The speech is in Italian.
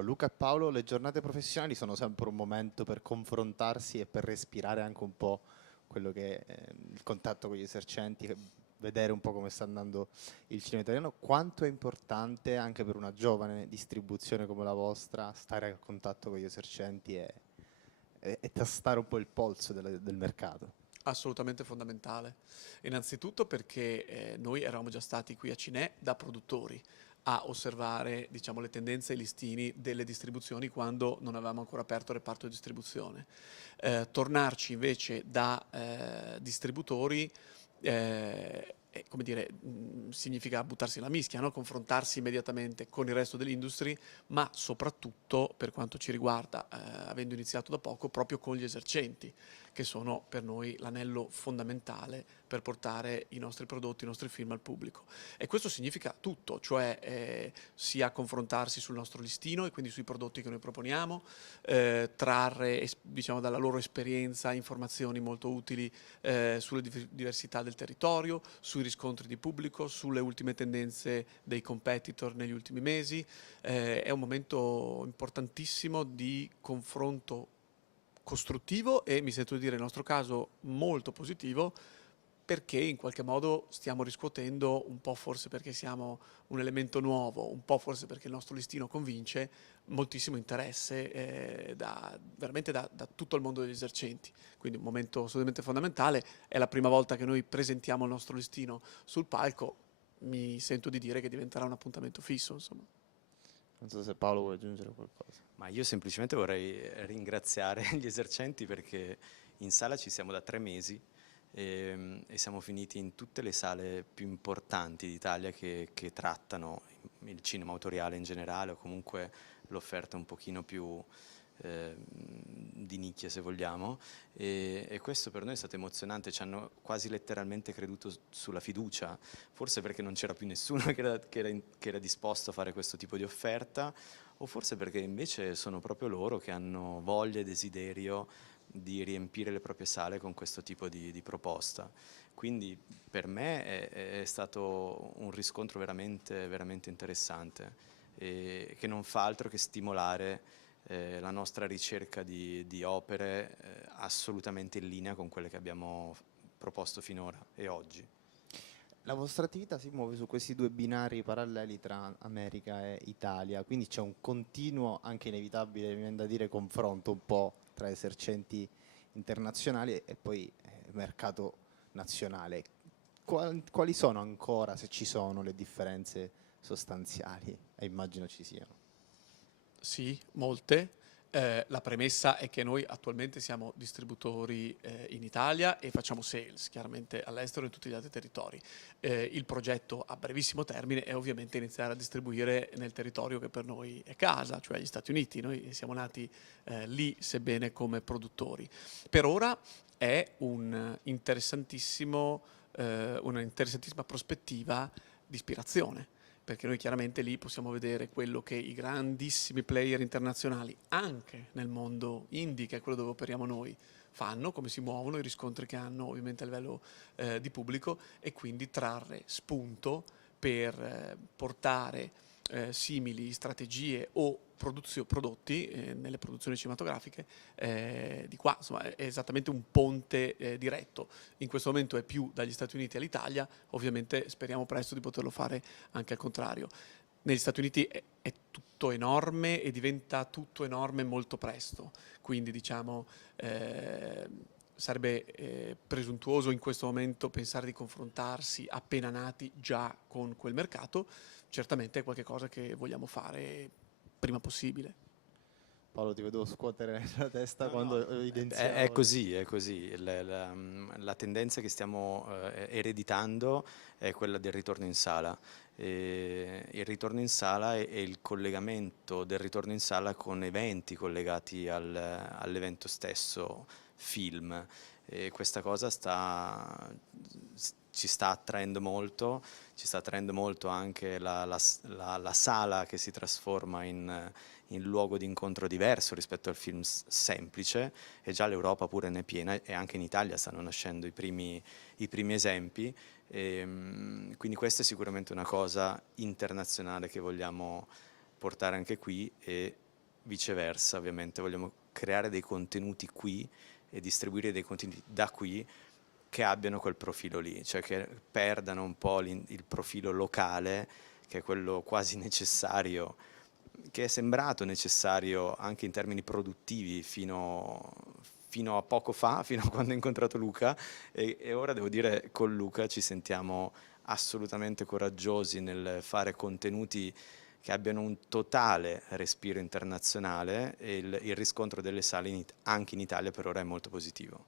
Luca e Paolo, le giornate professionali sono sempre un momento per confrontarsi e per respirare anche un po' quello che è il contatto con gli esercenti, vedere un po' come sta andando il cinema italiano. Quanto è importante anche per una giovane distribuzione come la vostra stare a contatto con gli esercenti e tastare un po' il polso del mercato? Assolutamente fondamentale. Innanzitutto perché noi eravamo già stati qui a Cinè da produttori a osservare, diciamo, le tendenze e i listini delle distribuzioni quando non avevamo ancora aperto il reparto di distribuzione. Tornarci invece da distributori, come dire, significa buttarsi nella mischia, no? Confrontarsi immediatamente con il resto dell'industria, ma soprattutto, per quanto ci riguarda, avendo iniziato da poco, proprio con gli esercenti, che sono per noi l'anello fondamentale per portare i nostri prodotti, i nostri film al pubblico. E questo significa tutto, cioè sia confrontarsi sul nostro listino e quindi sui prodotti che noi proponiamo, trarre diciamo, dalla loro esperienza informazioni molto utili sulle diversità del territorio, sui riscontri di pubblico, sulle ultime tendenze dei competitor negli ultimi mesi. È un momento importantissimo di confronto costruttivo e, mi sento di dire, nel nostro caso molto positivo, perché in qualche modo stiamo riscuotendo, un po' forse perché siamo un elemento nuovo, un po' forse perché il nostro listino convince, moltissimo interesse veramente da tutto il mondo degli esercenti. Quindi un momento assolutamente fondamentale. È la prima volta che noi presentiamo il nostro listino sul palco. Mi sento di dire che diventerà un appuntamento fisso, insomma. Non so se Paolo vuole aggiungere qualcosa. Ma io semplicemente vorrei ringraziare gli esercenti perché in sala ci siamo da 3 mesi e siamo finiti in tutte le sale più importanti d'Italia che trattano il cinema autoriale in generale o comunque l'offerta un pochino più di nicchia, se vogliamo, e questo per noi è stato emozionante. Ci hanno quasi letteralmente creduto sulla fiducia, forse perché non c'era più nessuno che era disposto a fare questo tipo di offerta, o forse perché invece sono proprio loro che hanno voglia e desiderio di riempire le proprie sale con questo tipo di proposta. Quindi per me è stato un riscontro veramente, veramente interessante, che non fa altro che stimolare la nostra ricerca di opere assolutamente in linea con quelle che abbiamo proposto finora e oggi. La vostra attività si muove su questi due binari paralleli tra America e Italia, quindi c'è un continuo, anche inevitabile, mi viene da dire, confronto un po' tra esercenti internazionali e poi mercato nazionale. Quali sono ancora, se ci sono, le differenze sostanziali? E immagino ci siano. Sì, molte. La premessa è che noi attualmente siamo distributori in Italia e facciamo sales chiaramente all'estero e in tutti gli altri territori. Il progetto a brevissimo termine è ovviamente iniziare a distribuire nel territorio che per noi è casa, cioè gli Stati Uniti. Noi siamo nati lì, sebbene come produttori. Per ora è una interessantissima prospettiva di ispirazione, perché noi chiaramente lì possiamo vedere quello che i grandissimi player internazionali, anche nel mondo indie, che è quello dove operiamo noi, fanno, come si muovono, i riscontri che hanno ovviamente a livello di pubblico, e quindi trarre spunto per portare simili strategie o prodotti nelle produzioni cinematografiche di qua. Insomma, è esattamente un ponte diretto. In questo momento è più dagli Stati Uniti all'Italia, ovviamente speriamo presto di poterlo fare anche al contrario. Negli Stati Uniti è tutto enorme e diventa tutto enorme molto presto, quindi diciamo sarebbe presuntuoso in questo momento pensare di confrontarsi appena nati già con quel mercato. Certamente è qualcosa che vogliamo fare prima possibile. Paolo, ti vedevo scuotere la testa No, quando no, evidenziavo. è così, è così. La tendenza che stiamo ereditando è quella del ritorno in sala. Il ritorno in sala e il collegamento del ritorno in sala con eventi collegati all'evento stesso, film. E questa cosa ci sta attraendo molto, ci sta attraendo molto anche la sala che si trasforma in luogo di incontro diverso rispetto al film semplice, e già l'Europa pure ne è piena e anche in Italia stanno nascendo i primi esempi, Quindi questa è sicuramente una cosa internazionale che vogliamo portare anche qui, e viceversa ovviamente vogliamo creare dei contenuti qui e distribuire dei contenuti da qui che abbiano quel profilo lì, cioè che perdano un po' il profilo locale, che è quello quasi necessario, che è sembrato necessario anche in termini produttivi fino a poco fa, fino a quando ho incontrato Luca, e ora devo dire con Luca ci sentiamo assolutamente coraggiosi nel fare contenuti che abbiano un totale respiro internazionale, e il riscontro delle sale anche in Italia per ora è molto positivo.